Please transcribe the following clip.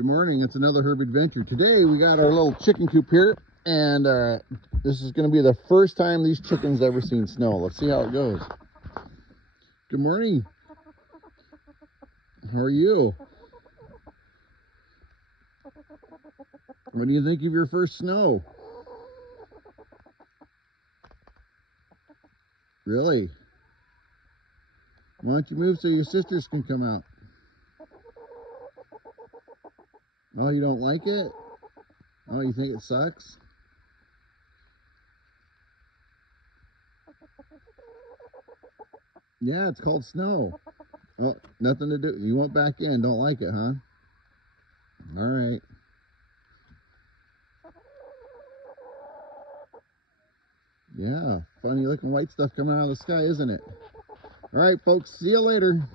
Good morning. It's another Herb Adventure. Today we got our little chicken coop here, and this is going to be the first time these chickens ever seen snow. Let's see how it goes. Good morning. How are you? What do you think of your first snow? Really? Why don't you move so your sisters can come out? Oh, you don't like it? Oh, you think it sucks? Yeah, it's called snow. Oh, nothing to do. You went back in. Don't like it, huh? All right. Yeah, funny looking white stuff coming out of the sky, isn't it? All right, folks. See you later.